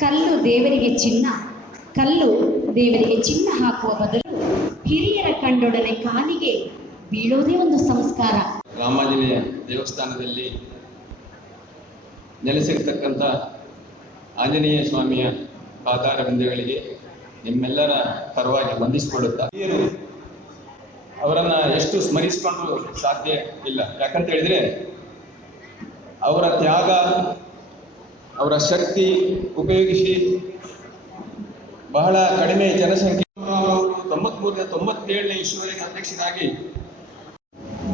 ಕಲ್ಲು ದೇವರಿಗೆ ಚಿನ್ನ ಹಾಕುವ ಬದಲು ಹಿರಿಯರ ಕಂಡೊಡನೆ ಕಾಲಿಗೆ ಬೀಳೋದೇ ಒಂದು ಸಂಸ್ಕಾರ. ರಾಮಾಂಜನೇಯ ದೇವಸ್ಥಾನದಲ್ಲಿ ನೆಲೆಸಿರ್ತಕ್ಕಂಥ ಆಂಜನೇಯ ಸ್ವಾಮಿಯ ಪಾದಾರ ಬಿಂದುಗಳಿಗೆ ನಿಮ್ಮೆಲ್ಲರ ಪರವಾಗಿ ವಂದಿಸಿಕೊಳ್ಳುತ್ತಾ, ಅವರನ್ನ ಎಷ್ಟು ಸ್ಮರಿಸಿಕೊಂಡು ಸಾಧ್ಯ ಇಲ್ಲ. ಯಾಕಂತ ಹೇಳಿದ್ರೆ ಅವರ ತ್ಯಾಗ, ಅವರ ಶಕ್ತಿ ಉಪಯೋಗಿಸಿ ಬಹಳ ಕಡಿಮೆ ಜನಸಂಖ್ಯೆ 97ನೇ ಇಸ್ವಿವರೆಗೆ ಅಧ್ಯಕ್ಷರಾಗಿ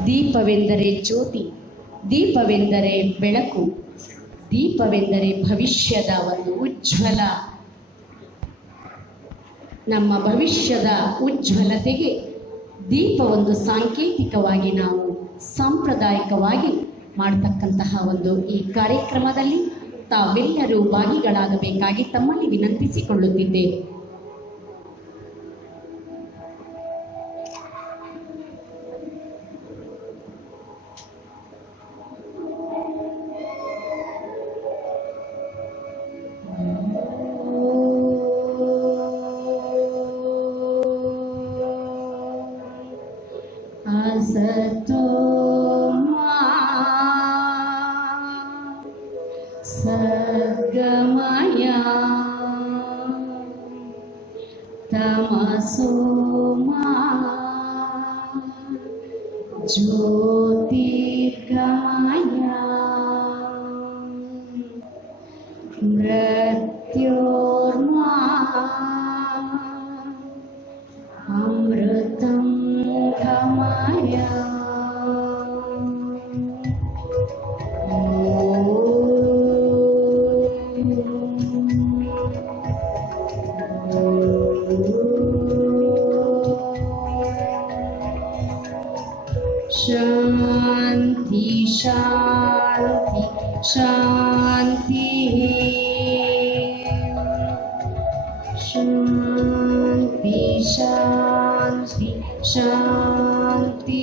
ದೀಪವೆಂದರೆ ಜ್ಯೋತಿ, ದೀಪವೆಂದರೆ ಬೆಳಕು, ದೀಪವೆಂದರೆ ಭವಿಷ್ಯದ ಒಂದು ಉಜ್ವಲ. ನಮ್ಮ ಭವಿಷ್ಯದ ಉಜ್ವಲತೆಗೆ ದೀಪ ಒಂದು ಸಾಂಕೇತಿಕವಾಗಿ ನಾವು ಸಾಂಪ್ರದಾಯಿಕವಾಗಿ ಮಾಡತಕ್ಕಂತಹ ಒಂದು ಈ ಕಾರ್ಯಕ್ರಮದಲ್ಲಿ ತಾವೆಲ್ಲರೂ ಭಾಗಿಗಳಾಗಬೇಕಾಗಿ ತಮ್ಮಲ್ಲಿ ವಿನಂತಿಸಿಕೊಳ್ಳುತ್ತಿದ್ದೇವೆ. असतो मा सद्गमय तमसो मा ज्योतिर्गमय मृत्योर्मा अमृतं गमय. शांति शांति शांति शांति शांति शांति.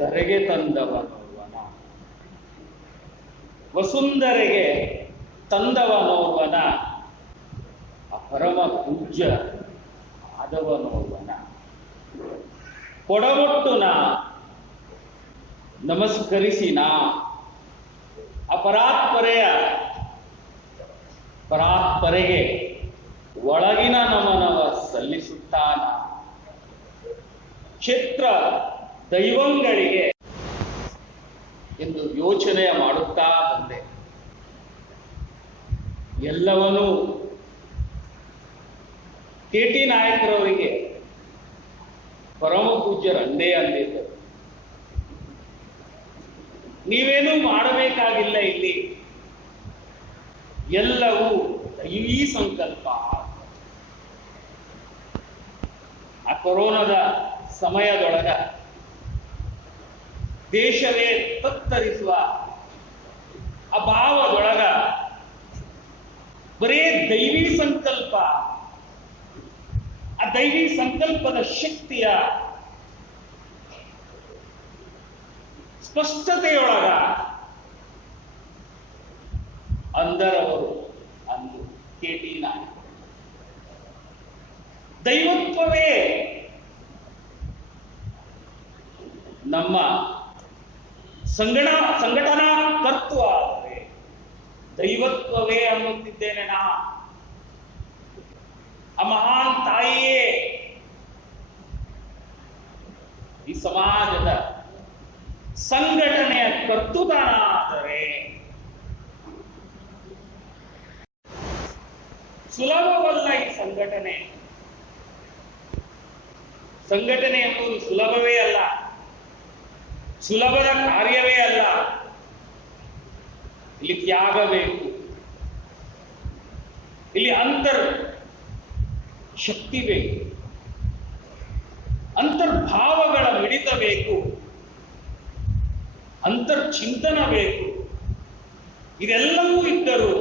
ಧರೆಗೆ ತಂದವನೋರ್ವನ, ವಸುಂಧರೆಗೆ ತಂದವನೋರ್ವನ, ಪರಮ ಪೂಜ್ಯ ಆದವನೋರ್ವನ. ಕೊಡಮೊಟ್ಟು ನಾ ನಮಸ್ಕರಿಸಿನ ಪರಾತ್ಪರೆಗೆ ಒಳಗಿನ ನಮನವ ಸಲ್ಲಿಸುತ್ತಾನ. ಕ್ಷೇತ್ರ ದೈವಂಗಳಿಗೆ ಎಂದು ಯೋಚನೆ ಮಾಡುತ್ತಾ ಬಂದೆ. ಎಲ್ಲವನ್ನೂ ಕೆ.ಟಿ. ನಾಯಕರವರಿಗೆ ಪರಮ ಪೂಜ್ಯರಂದೇ ಅಂದಿದ್ದರು. ನೀವೇನೂ ಮಾಡಬೇಕಾಗಿಲ್ಲ, ಇಲ್ಲಿ ಎಲ್ಲವೂ ದೈವೀ ಸಂಕಲ್ಪ. ಆ ಕೊರೋನಾದ ಸಮಯದೊಳಗ ದೇಶವೇ ತತ್ತರಿಸುವ ಅಭಾವದೊಳಗ ಬರೇ ದೈವೀ ಸಂಕಲ್ಪ, ಆ ದೈವೀ ಸಂಕಲ್ಪದ ಶಕ್ತಿಯ ಸ್ಪಷ್ಟತೆಯೊಳಗ ಅಂದರವರು ಅಂದು ಕೆ.ಟಿ. ನಾಯಕ. ದೈವತ್ವವೇ ನಮ್ಮ ಸಂಘಟನಾ ಕರ್ತು ಆದರೆ ದೈವತ್ವವೇ ಅನ್ನುತ್ತಿದ್ದೇನೆ ನಾ. ಆ ಮಹಾನ್ ತಾಯಿಯೇ ಈ ಸಮಾಜದ ಸಂಘಟನೆಯ ಕರ್ತೃದಾನ ಆದರೆ ಸುಲಭವಲ್ಲ ಈ ಸಂಘಟನೆ. ಸಂಘಟನೆ ಎಂಬುದು ಸುಲಭವೇ ಅಲ್ಲ, ಸುಲಭದ ಕಾರ್ಯವೇ ಅಲ್ಲ. ಇಲ್ಲಿ ತ್ಯಾಗ ಬೇಕು, ಇಲ್ಲಿ ಅಂತರ್ ಶಕ್ತಿ ಬೇಕು. ಅಂತರ್ಭಾವಗಳ ಮಿಡಿತ ಬೇಕು, ಅಂತರ್ಚಿಂತನ ಬೇಕು. ಇದೆಲ್ಲವೂ ಇದ್ದರೂ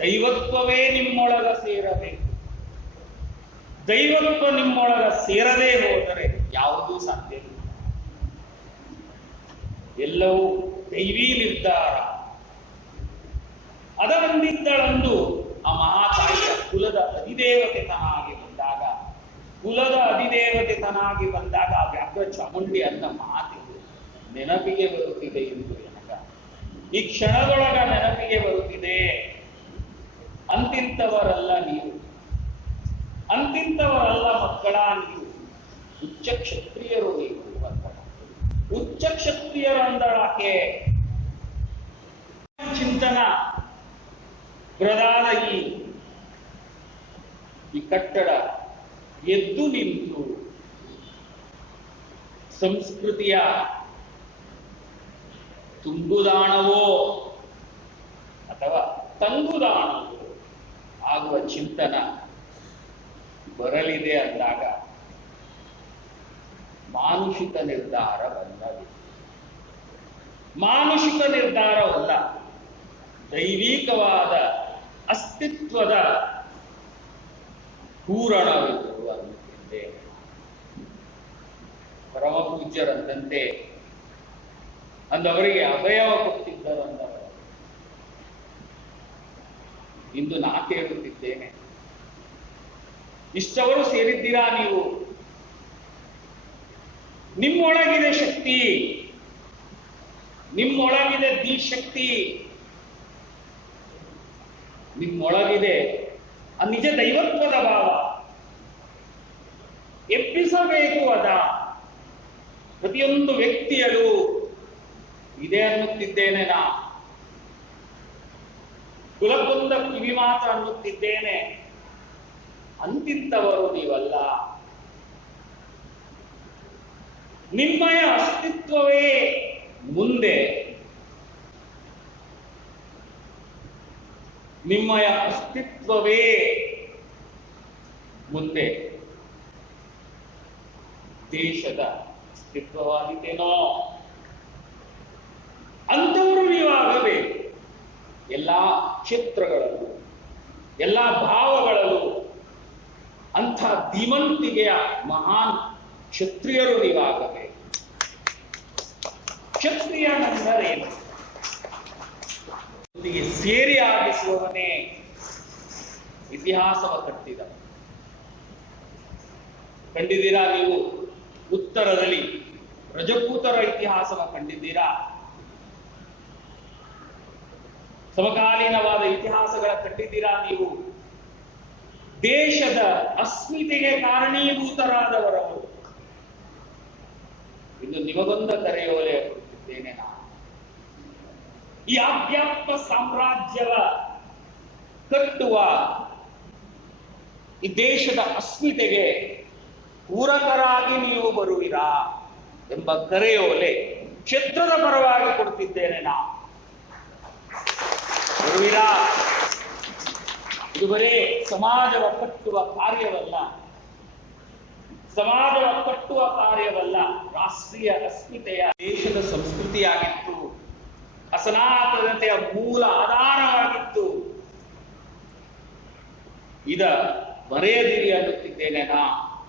ದೈವತ್ವವೇ ನಿಮ್ಮೊಳಗ ಸೇರಬೇಕು. ದೈವತ್ವ ನಿಮ್ಮೊಳಗ ಸೇರದೇ ಹೋದರೆ ಯಾವುದೂ ಸಾಧ್ಯವಿಲ್ಲ. ಎಲ್ಲವೂ ದೈವೀ ನಿರ್ಧಾರ. ಅದರಂದಿದ್ದಳಂದು ಆ ಮಹಾತಾಯಿಯ ಕುಲದ ಅಧಿದೇವತೆ ತನಾಗಿ ಬಂದಾಗ, ಆ ವ್ಯಾಘ್ರ ಚಾಮುಂಡಿ ಅಂತ ಮಾತಿಗೆ ನೆನಪಿಗೆ ಬರುತ್ತಿದೆ. ಎಂದು ನನಗ ಈ ಕ್ಷಣದೊಳಗ ನೆನಪಿಗೆ ಬರುತ್ತಿದೆ. ಅಂತಿಂತವರಲ್ಲ ನೀವು, ಅಂತಿಂತವರಲ್ಲ ಮಕ್ಕಳ ನೀವು, ಉಚ್ಚ ಕ್ಷತ್ರಿಯರು ನೀವು ಅಂತ. ಉಚ್ಚ ಕ್ಷತ್ರಿಯರು ಅಂದಳಾಕೆ ಚಿಂತನ ಪ್ರಧಾನ ಈ ಕಟ್ಟಡ ಎದ್ದು ನಿಂತು ಸಂಸ್ಕೃತಿಯ ತುಂಬುದಾಣವೋ ಅಥವಾ ತಂಗುದಾಣವೋ ಆಗುವ ಚಿಂತನ ಬರಲಿದೆ ಅಂದಾಗ ಮಾನುಷಿಕ ನಿರ್ಧಾರ ಬಂದದೆ. ಮಾನುಷಿಕ ನಿರ್ಧಾರವಲ್ಲ, ದೈವಿಕವಾದ ಅಸ್ತಿತ್ವದ ಪೂರಣವಿದು ಅನ್ನುತ್ತಿದ್ದೆ. ಪರಮ ಪೂಜ್ಯರಂದಂತೆ ಅಂದವರಿಗೆ ಅಭಯವ ಕೊಟ್ಟಿದ್ದರು ಅಂದವರು. ಇಂದು ನಾ ಕೇಳುತ್ತಿದ್ದೇನೆ, ಇಷ್ಟವರು ಸೇರಿದ್ದೀರಾ ನೀವು? ನಿಮ್ಮೊಳಗಿದೆ ಶಕ್ತಿ, ನಿಮ್ಮೊಳಗಿದೆ ಶಕ್ತಿ, ನಿಮ್ಮೊಳಗಿದೆ ಆ ನಿಜ ದೈವತ್ವದ ಭಾವ. ಎಬ್ಬಿಸಬೇಕು ಅದ ಪ್ರತಿಯೊಂದು ವ್ಯಕ್ತಿಯಲ್ಲೂ ಇದೆ ಅನ್ನುತ್ತಿದ್ದೇನೆ. ನಾ ಕುಲಕ್ಕೊಂದ ಕಿವಿ ಮಾತ ಅನ್ನುತ್ತಿದ್ದೇನೆ. ಅಂತಿಂತವರು ನೀವಲ್ಲ. ನಿಮ್ಮಯ ಅಸ್ತಿತ್ವವೇ ಮುಂದೆ, ನಿಮ್ಮಯ ಅಸ್ತಿತ್ವವೇ ಮುಂದೆ ದೇಶದ ಅಸ್ತಿತ್ವವಾಗಿತ್ತೇನೋ ಅಂಥವರು ನೀವಾಗಬೇಕು. ಎಲ್ಲಾ ಕ್ಷೇತ್ರಗಳಲ್ಲೂ, ಎಲ್ಲಾ ಭಾವಗಳಲ್ಲೂ ಅಂಥ ಧೀಮಂತಿಗೆಯ ಮಹಾನ್ ಕ್ಷತ್ರಿಯರು ನೀವಾಗಬೇಕು. ಕ್ಷತ್ರಿಯನೆಂದರೇನು? ಸೇರಿ ಆಗಿಸುವವನೇ ಇತಿಹಾಸವ ಕಟ್ಟಿದ. ಕಂಡಿದ್ದೀರಾ ನೀವು? ಉತ್ತರದಲ್ಲಿ ರಜಪೂತರ ಇತಿಹಾಸವ ಕಂಡಿದ್ದೀರಾ? ಸಮಕಾಲೀನವಾದ ಇತಿಹಾಸಗಳ ಕಂಡಿದ್ದೀರಾ ನೀವು? ದೇಶದ ಅಸ್ಮಿತೆಗೆ ಕಾರಣೀಭೂತರಾದವರವರು. ಇನ್ನು ನಿಮಗೊಂದ ಕರೆಯೋಲೆ ಕೊಡುತ್ತಿದ್ದೇನೆ ನಾನು. ಈ ಅಧ್ಯಾತ್ಮ ಸಾಮ್ರಾಜ್ಯವ ಕಟ್ಟುವ ಈ ದೇಶದ ಅಸ್ಮಿತೆಗೆ ಪೂರಕರಾಗಿ ನೀವು ಬರುವಿರಾ ಎಂಬ ಕರೆಯೋಲೆ ಕ್ಷೇತ್ರದ ಪರವಾಗಿ ಕೊಡುತ್ತಿದ್ದೇನೆ ನಾ. ಬರುವಿರಾ? ಇದು ಬರೇ ಸಮಾಜವ ಕಟ್ಟುವ ಕಾರ್ಯವಲ್ಲ, ಸಮಾಜವ ಕಟ್ಟುವ ಕಾರ್ಯವಲ್ಲ, ರಾಷ್ಟ್ರೀಯ ಅಸ್ಮಿತೆಯ ದೇಶದ ಸಂಸ್ಕೃತಿಯಾಗಿತ್ತು, ಅಸನಾತನತೆಯ ಮೂಲ ಆಧಾರವಾಗಿತ್ತು. ಇದ ಬರೆಯದಿರಿ ಅನ್ನುತ್ತಿದ್ದೇನೆ ನಾ.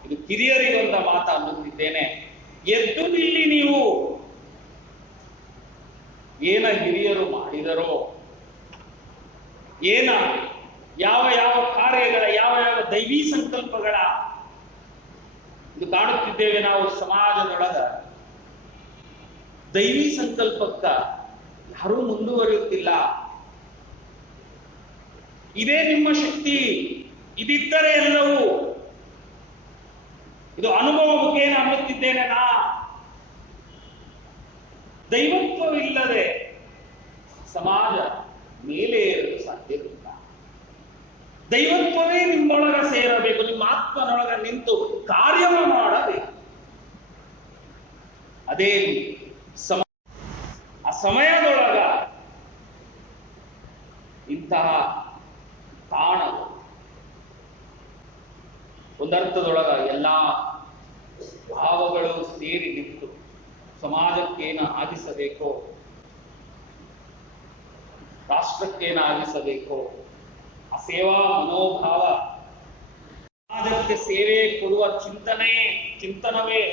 ಇದು ಕಿರಿಯರಿಗೊಂದ ಮಾತ ಅನ್ನುತ್ತಿದ್ದೇನೆ. ಎದ್ದು ನಿಲ್ಲಿ ನೀವು. ಏನ ಹಿರಿಯರು ಮಾಡಿದರೋ, ಏನ ಯಾವ ಯಾವ ಕಾರ್ಯಗಳ, ಯಾವ ಯಾವ ದೈವೀ ಸಂಕಲ್ಪಗಳ ಇದು ಕಾಣುತ್ತಿದ್ದೇವೆ ನಾವು ಸಮಾಜದೊಳಗ. ದೈವೀ ಸಂಕಲ್ಪಕ್ಕ ಯಾರೂ ಮುಂದುವರಿಯುತ್ತಿಲ್ಲ. ಇದೇ ನಿಮ್ಮ ಶಕ್ತಿ, ಇದಿದ್ದರೆ ಎಲ್ಲವೂ. ಇದು ಅನುಭವ ಮುಖೇನ ಅನ್ನುತ್ತಿದ್ದೇನೆ ನಾ. ದೈವತ್ವವಿಲ್ಲದೆ ಸಮಾಜ ಮೇಲೆ ಏರಲು ಸಾಧ್ಯವಿಲ್ಲ. ದೈವತ್ವವೇ ನಿಮ್ಮೊಳಗ ಸೇರಬೇಕು, ನಿಮ್ಮ ಆತ್ಮನೊಳಗ ನಿಂತು ಕಾರ್ಯವ ಮಾಡಬೇಕು. ಅದೇ ಆ ಸಮಯದೊಳಗ ಇಂತಹ ತಾಣವು ಒಂದರ್ಥದೊಳಗ ಎಲ್ಲಾ ಭಾವಗಳು ಸೇರಿ ನಿಂತು ಸಮಾಜಕ್ಕೇನು ಆಗಿಸಬೇಕೋ, ರಾಷ್ಟ್ರಕ್ಕೇನು ಆಗಿಸಬೇಕೋ ಆ ಸೇವಾ ಮನೋಭಾವ, ಸಮಾಜಕ್ಕೆ ಸೇವೆ ಕೊಡುವ ಚಿಂತನವೇ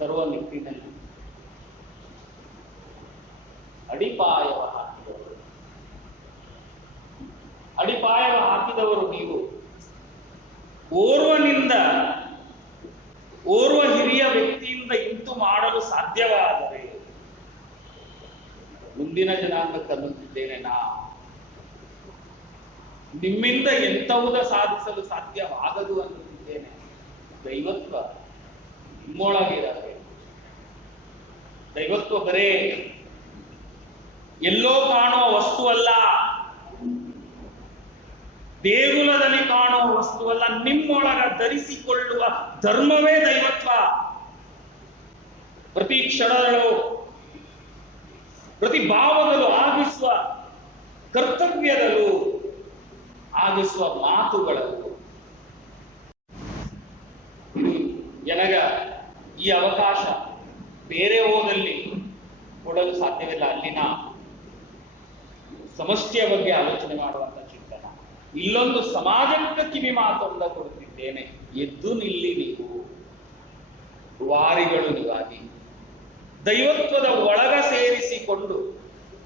ತರುವ ನಿಟ್ಟಿನಲ್ಲಿ ಅಡಿಪಾಯವ ಹಾಕಿದವರು ನೀವು. ಓರ್ವ ಹಿರಿಯ ವ್ಯಕ್ತಿಯಿಂದ ಇಂತು ಮಾಡಲು ಸಾಧ್ಯವಾದರೆ ಮುಂದಿನ ಜನಾಂಗಕ್ಕೆ ಅನ್ನುತ್ತಿದ್ದೇನೆ, ನಿಮ್ಮಿಂದ ಎಂತಹುದ ಸಾಧಿಸಲು ಸಾಧ್ಯವಾಗದು ಅನ್ನುತ್ತಿದ್ದೇನೆ. ದೈವತ್ವ ನಿಮ್ಮೊಳಗಿರಬೇಕು. ದೈವತ್ವ ಬರೇ ಎಲ್ಲೋ ಕಾಣುವ ವಸ್ತುವಲ್ಲ, ದೇಗುಲದಲ್ಲಿ ಕಾಣುವ ವಸ್ತುವಲ್ಲ, ನಿಮ್ಮೊಳಗ ಧರಿಸಿಕೊಳ್ಳುವ ಧರ್ಮವೇ ದೈವತ್ವ. ಪ್ರತಿ ಕ್ಷಣದಲ್ಲೂ ಪ್ರತಿ ಭಾವದಲ್ಲೂ ಆಗಿಸುವ ಕರ್ತವ್ಯದಲ್ಲೂ ಆಗಿಸುವ ಮಾತುಗಳಲ್ಲೂ. ಎನಗ ಈ ಅವಕಾಶ ಬೇರೆ ಹೋದಲ್ಲಿ ಕೊಡಲು ಸಾಧ್ಯವಿಲ್ಲ. ಅಲ್ಲಿನ ಸಮಷ್ಟಿಯ ಬಗ್ಗೆ ಆಲೋಚನೆ ಮಾಡುವಂತ ಚಿಂತನ. ಇಲ್ಲೊಂದು ಸಮಾಜಕ್ಕೆ ಕಿವಿ ಮಾತೊಂದ ಕೊಡುತ್ತಿದ್ದೇನೆ, ಎದ್ದು ನಿಲ್ಲಿ ನೀವು, ವಾರಿಗಳು ನೀವಾಗಿ ದೈವತ್ವದ ಒಳಗ ಸೇರಿಸಿಕೊಂಡು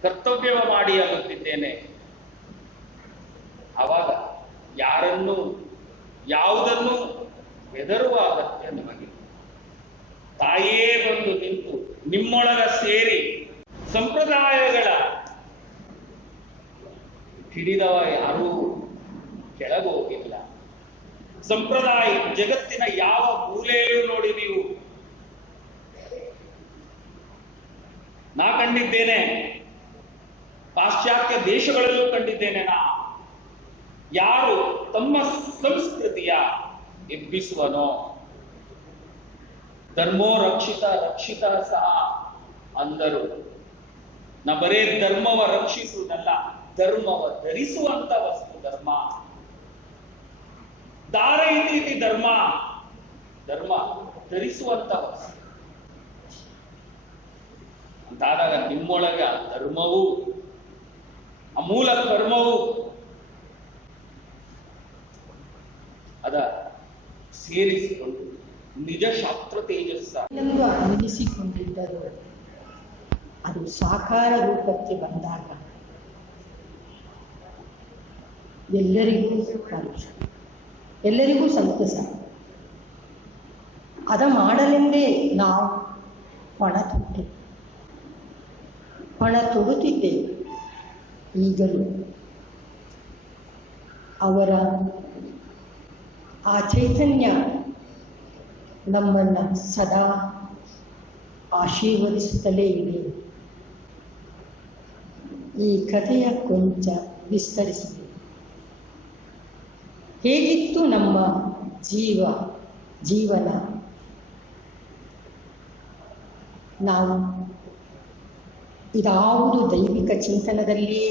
ಕರ್ತವ್ಯವ ಮಾಡಿ ಅನ್ನುತ್ತಿದ್ದೇನೆ. ಆವಾಗ ಯಾರನ್ನು ಯಾವುದನ್ನು ಹೆದರುವ ಅಗತ್ಯ ನಮಗೆ. ತಾಯೇ ಬಂದು ನಿಂತು ನಿಮ್ಮೊಳಗ ಸೇರಿ ಸಂಪ್ರದಾಯಗಳ ಹಿಡಿದವ ಯಾರೂ ಕೆಳಗೋಗಿಲ್ಲ. ಸಂಪ್ರದಾಯ ಜಗತ್ತಿನ ಯಾವ ಮೂಲೆಯೂ ನೋಡಿ ನೀವು, ನಾ ಕಂಡಿದ್ದೇನೆ, ಪಾಶ್ಚಾತ್ಯ ದೇಶಗಳಲ್ಲೂ ಕಂಡಿದ್ದೇನೆ. ಯಾರು ತಮ್ಮ ಸಂಸ್ಕೃತಿಯ ಎಬ್ಬಿಸುವನೋ, ಧರ್ಮೋ ರಕ್ಷಿತ ಸಹ ಅಂದರು. ಬರೇ ಧರ್ಮವ ರಕ್ಷಿಸುವುದಲ್ಲ, ಧರ್ಮವ ಧರಿಸುವಂತ ವಸ್ತು ಧರ್ಮ. ಧಾರೈತಿ ಧರ್ಮ ಧರಿಸುವಂತ ವಸ್ತು ಅಂತಾದಾಗ ನಿಮ್ಮೊಳಗ ಧರ್ಮವು, ಅಮೂಲ ಕರ್ಮವು ಅದ ಸೇರಿಸಿಕೊಂಡು ನಿಜ ಶಾಸ್ತ್ರ ತೇಜಸ್ಸ ಅನಿಸಿಕೊಂಡಿದ್ದರು. ಅದು ಸಾಕಾರ ರೂಪಕ್ಕೆ ಬಂದಾಗ ಎಲ್ಲರಿಗೂ ಸಂತಸ. ಅದ ಮಾಡಲೆಂದೇ ನಾವು ಪಣ ತೊಡುತ್ತಿದ್ದೇವೆ. ಈಗಲೂ ಅವರ ಆ ಚೈತನ್ಯ ನಮ್ಮನ್ನು ಸದಾ ಆಶೀರ್ವದಿಸುತ್ತಲೇ ಇದೆ. ಈ ಕಥೆಯ ಕೊಂಚ ವಿಸ್ತರಿಸಿದೆ. ಹೇಗಿತ್ತು ನಮ್ಮ ಜೀವನ? ನಾವು ಇದಾವುದು ದೈವಿಕ ಚಿಂತನದಲ್ಲಿಯೇ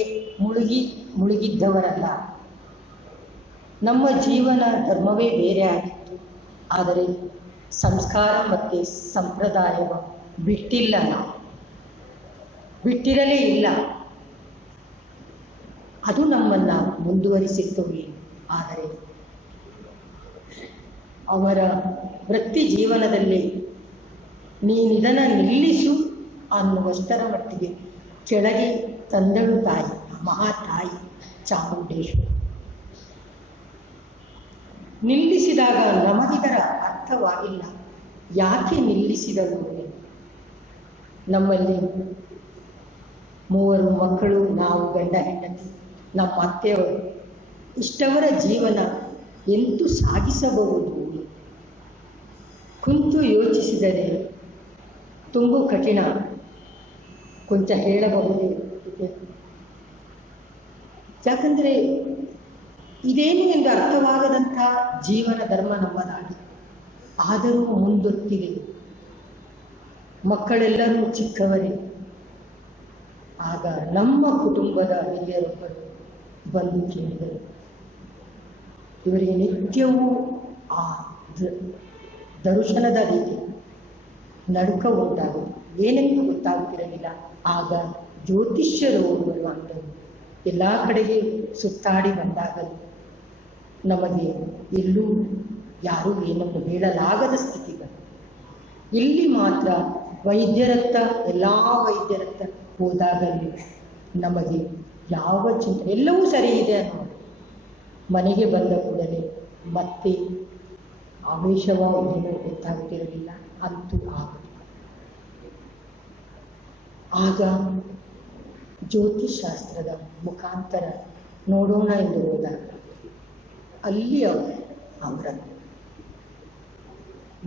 ಮುಳುಗಿದ್ದವರಲ್ಲ. ನಮ್ಮ ಜೀವನ ಧರ್ಮವೇ ಬೇರೆ ಆಗಿತ್ತು. ಆದರೆ ಸಂಸ್ಕಾರ ಮತ್ತು ಸಂಪ್ರದಾಯವ ಬಿಟ್ಟಿಲ್ಲ, ನಾವು ಬಿಟ್ಟಿರಲೇ ಇಲ್ಲ. ಅದು ನಮ್ಮನ್ನು ಮುಂದುವರಿಸಿತ್ತು. ಆದರೆ ಅವರ ವೃತ್ತಿ ಜೀವನದಲ್ಲಿ ನೀನಿದನ್ನು ನಿಲ್ಲಿಸು ಅನ್ನುವಷ್ಟರ ಮಟ್ಟಿಗೆ ಕೆಳಗೆ ತಂದಳು ತಾಯಿ, ಮಹಾತಾಯಿ ಚಾಮುಂಡೇಶ್ವರಿ. ನಿಲ್ಲಿಸಿದಾಗ ನಮಗಿದರ ಅರ್ಥವಾಗಿಲ್ಲ, ಯಾಕೆ ನಿಲ್ಲಿಸಿದಳು. ನಮ್ಮಲ್ಲಿ 3 ಮಕ್ಕಳು, ನಾವು ಗಂಡ ಹೆಂಡತಿ, ನಮ್ಮ ಅತ್ತೆಯವರು, ಇಷ್ಟವರ ಜೀವನ ಎಂತೂ ಸಾಗಿಸಬಹುದು? ಕುಂತು ಯೋಚಿಸಿದರೆ ತುಂಬ ಕಠಿಣ. ಕೊಂಚ ಹೇಳಬಹುದೇ? ಯಾಕಂದರೆ ಇದೇನು ಎಂದು ಅರ್ಥವಾಗದಂಥ ಜೀವನ ಧರ್ಮ ನಮ್ಮದಾಗಿ, ಆದರೂ ಮುಂದೊತ್ತಿದೆ. ಮಕ್ಕಳೆಲ್ಲರೂ ಚಿಕ್ಕವರೇ. ಆಗ ನಮ್ಮ ಕುಟುಂಬದ ಹಿರಿಯರೊಬ್ಬರು ಬಂದು ಕೇಳಿದರು. ಇವರಿಗೆ ನಿತ್ಯವೂ ಆ ದರ್ಶನದ ರೀತಿ ನಡುಕ ಉಂಟಾಗುವುದು, ಏನೆಂದು ಗೊತ್ತಾಗುತ್ತಿರಲಿಲ್ಲ. ಆಗ ಜ್ಯೋತಿಷ್ಯರು ಓರ್ವರು ಅಂದರು, ಎಲ್ಲ ಕಡೆಗೆ ಸುತ್ತಾಡಿ ಬಂದಾಗಲೂ ನಮಗೆ ಎಲ್ಲೂ ಯಾರೂ ಏನನ್ನು ಹೇಳಲಾಗದ ಸ್ಥಿತಿಗಳು. ಇಲ್ಲಿ ಮಾತ್ರ ವೈದ್ಯರತ್ತ, ಎಲ್ಲ ವೈದ್ಯರತ್ತ ಹೋದಾಗಲೂ ನಮಗೆ ಯಾವ ಚಿಂತನೆ, ಎಲ್ಲವೂ ಸರಿ ಇದೆ ಅನ್ನೋದು. ಮನೆಗೆ ಬಂದ ಕೂಡಲೇ ಮತ್ತೆ ಆವೇಶವಾಗಿ ಏನೂ ಗೊತ್ತಾಗುತ್ತಿರಲಿಲ್ಲ. ಅಂತೂ ಆಗ ಜ್ಯೋತಿಷಾಸ್ತ್ರದ ಮುಖಾಂತರ ನೋಡೋಣ ಎಂದು ಹೋದಾಗ ಅಲ್ಲಿ ಅವರ